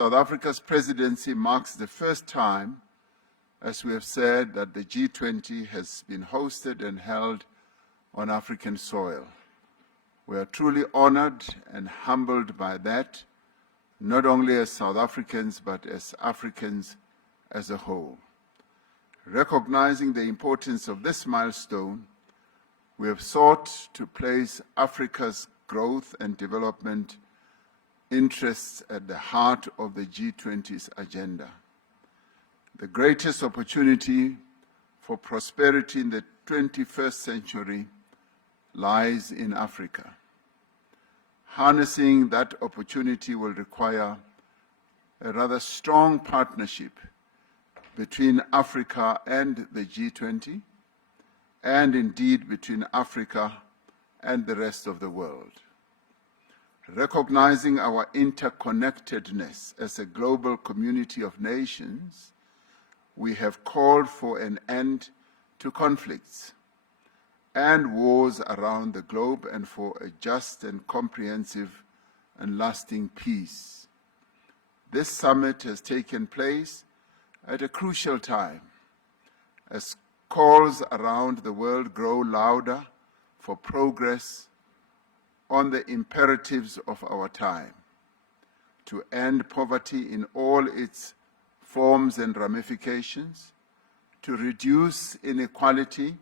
South Africa's presidency marks the first time, as we have said, that the G20 has been hosted and held on African soil. We are truly honored and humbled by that, not only as South Africans, but as Africans as a whole. Recognizing the importance of this milestone, we have sought to place Africa's growth and development interests at the heart of the G20's agenda. The greatest opportunity for prosperity in the 21st century lies in Africa. Harnessing that opportunity will require a rather strong partnership between Africa and the G20, and indeed between Africa and the rest of the world. Recognizing our interconnectedness as a global community of nations, we have called for an end to conflicts and wars around the globe and for a just and comprehensive and lasting peace. This summit has taken place at a crucial time as calls around the world grow louder for progress on the imperatives of our time, to end poverty in all its forms and ramifications, to reduce inequality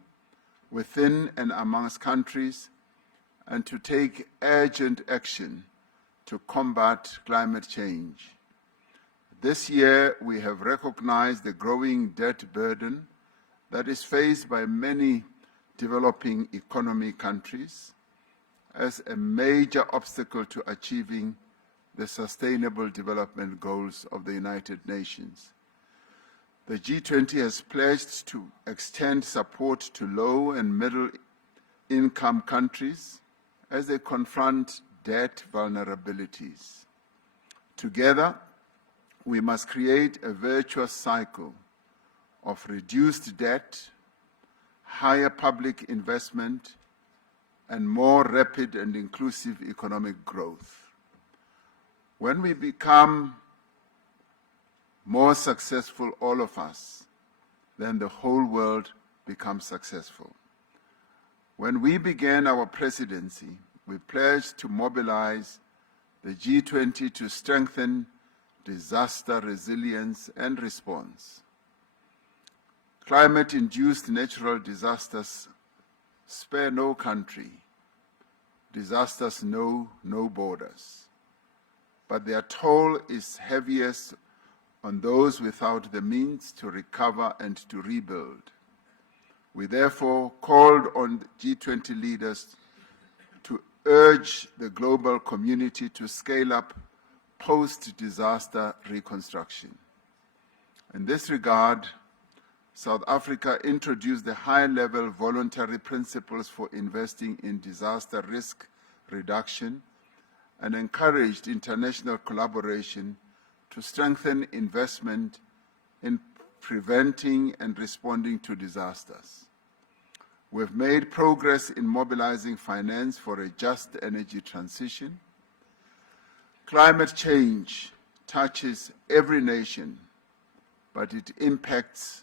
within and amongst countries, and to take urgent action to combat climate change. This year, we have recognized the growing debt burden that is faced by many developing economy countries as a major obstacle to achieving the Sustainable Development Goals of the United Nations. The G20 has pledged to extend support to low and middle income countries as they confront debt vulnerabilities. Together, we must create a virtuous cycle of reduced debt, higher public investment, and more rapid and inclusive economic growth. When we become more successful, all of us, then the whole world becomes successful. When we began our presidency, we pledged to mobilize the G20 to strengthen disaster resilience and response. Climate-induced natural disasters spare no country. Disasters know no borders. But their toll is heaviest on those without the means to recover and to rebuild. We therefore called on G20 leaders to urge the global community to scale up post-disaster reconstruction. In this regard, South Africa introduced the high-level voluntary principles for investing in disaster risk reduction and encouraged international collaboration to strengthen investment in preventing and responding to disasters. We have made progress in mobilizing finance for a just energy transition. Climate change touches every nation, but it impacts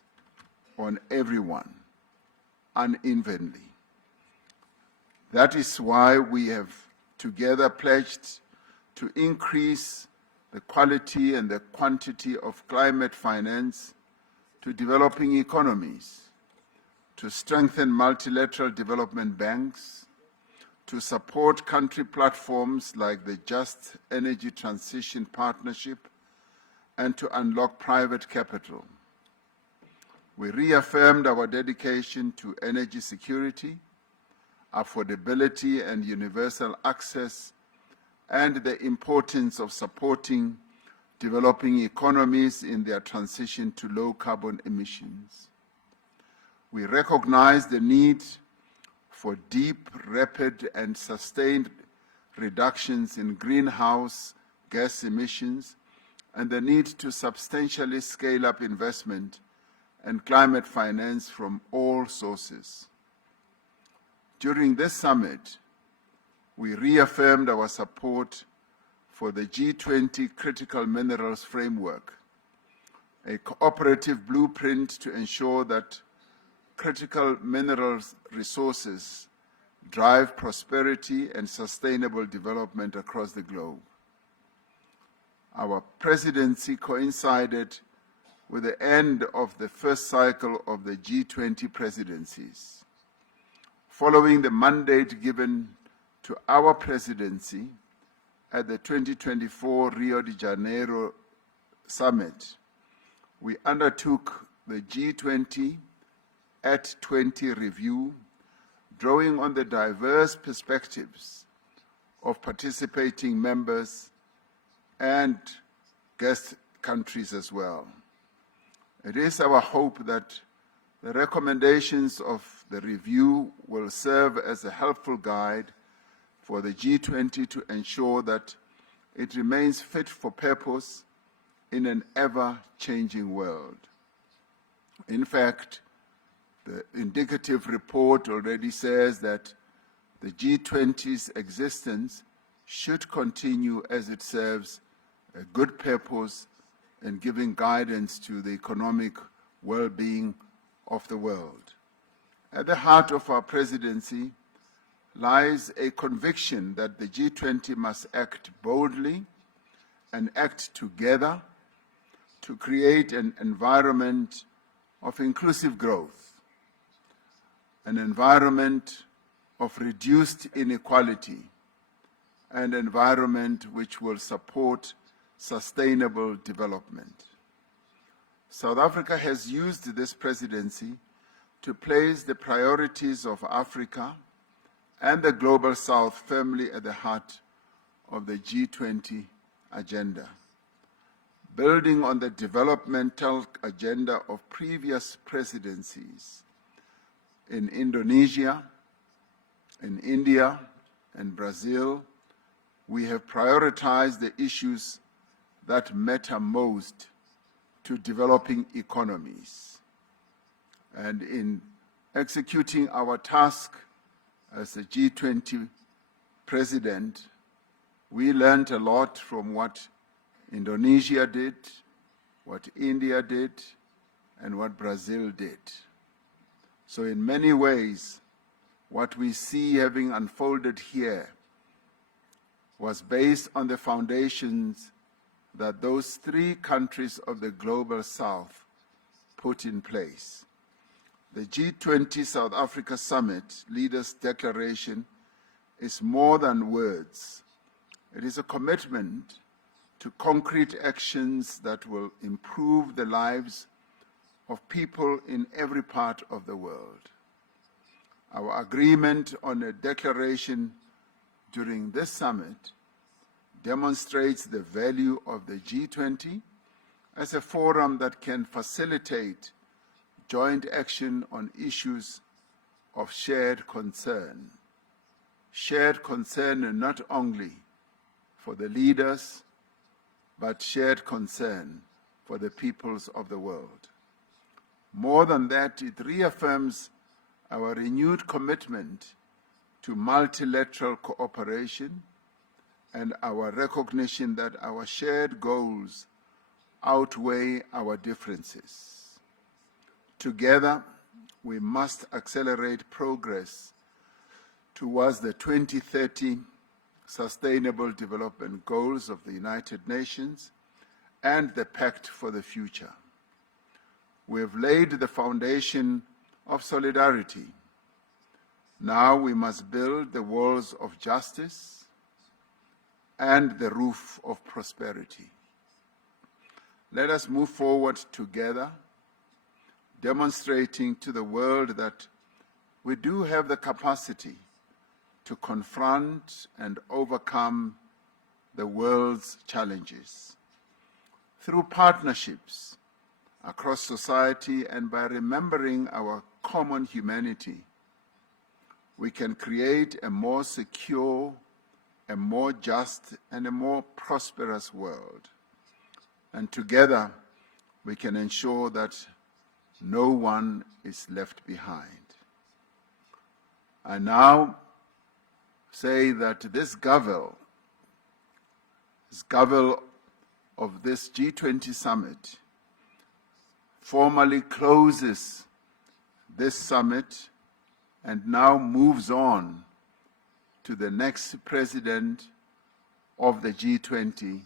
on everyone unevenly. That is why we have together pledged to increase the quality and the quantity of climate finance to developing economies, to strengthen multilateral development banks, to support country platforms like the Just Energy Transition Partnership, and to unlock private capital. We reaffirmed our dedication to energy security, affordability and universal access, and the importance of supporting developing economies in their transition to low carbon emissions. We recognize the need for deep, rapid, and sustained reductions in greenhouse gas emissions and the need to substantially scale up investment and climate finance from all sources. During this summit, we reaffirmed our support for the G20 Critical Minerals Framework, a cooperative blueprint to ensure that critical minerals resources drive prosperity and sustainable development across the globe. Our presidency coincided with the end of the first cycle of the G20 presidencies. Following the mandate given to our presidency at the 2024 Rio de Janeiro summit, we undertook the G20 at 20 review, drawing on the diverse perspectives of participating members and guest countries as well. It is our hope that the recommendations of the review will serve as a helpful guide for the G20 to ensure that it remains fit for purpose in an ever-changing world. In fact, the indicative report already says that the G20's existence should continue as it serves a good purpose in giving guidance to the economic well-being of the world. At the heart of our presidency lies a conviction that the G20 must act boldly and act together to create an environment of inclusive growth, an environment of reduced inequality, an environment which will support sustainable development. South Africa has used this presidency to place the priorities of Africa and the Global South firmly at the heart of the G20 agenda. Building on the developmental agenda of previous presidencies in Indonesia, in India, and Brazil, we have prioritized the issues that matter most to developing economies. And in executing our task as the G20 president, we learned a lot from what Indonesia did, what India did, and what Brazil did. So in many ways, what we see having unfolded here was based on the foundations that those three countries of the Global South put in place. The G20 South Africa Summit Leaders' Declaration is more than words. It is a commitment to concrete actions that will improve the lives of people in every part of the world. Our agreement on a declaration during this summit demonstrates the value of the G20 as a forum that can facilitate joint action on issues of shared concern. Shared concern not only for the leaders, but shared concern for the peoples of the world. More than that, it reaffirms our renewed commitment to multilateral cooperation and our recognition that our shared goals outweigh our differences. Together, we must accelerate progress towards the 2030 Sustainable Development Goals of the United Nations and the Pact for the Future. We have laid the foundation of solidarity. Now we must build the walls of justice and the roof of prosperity. Let us move forward together, demonstrating to the world that we do have the capacity to confront and overcome the world's challenges. Through partnerships across society and by remembering our common humanity, we can create a more secure, a more just, and a more prosperous world. And together, we can ensure that no one is left behind. I now say that this gavel Gavel of this G20 summit formally closes this summit and now moves on to the next president of the G20,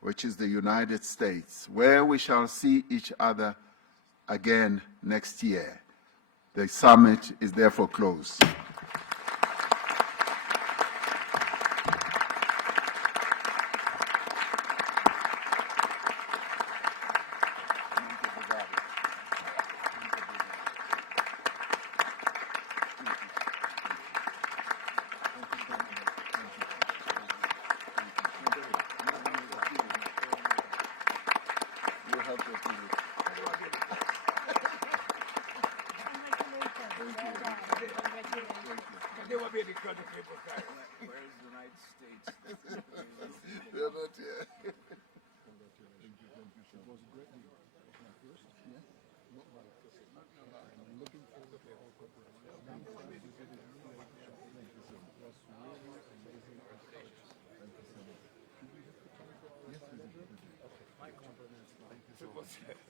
which is the United States, where we shall see each other again next year. The summit is therefore closed. Where is the United States? They're not here. My compliments.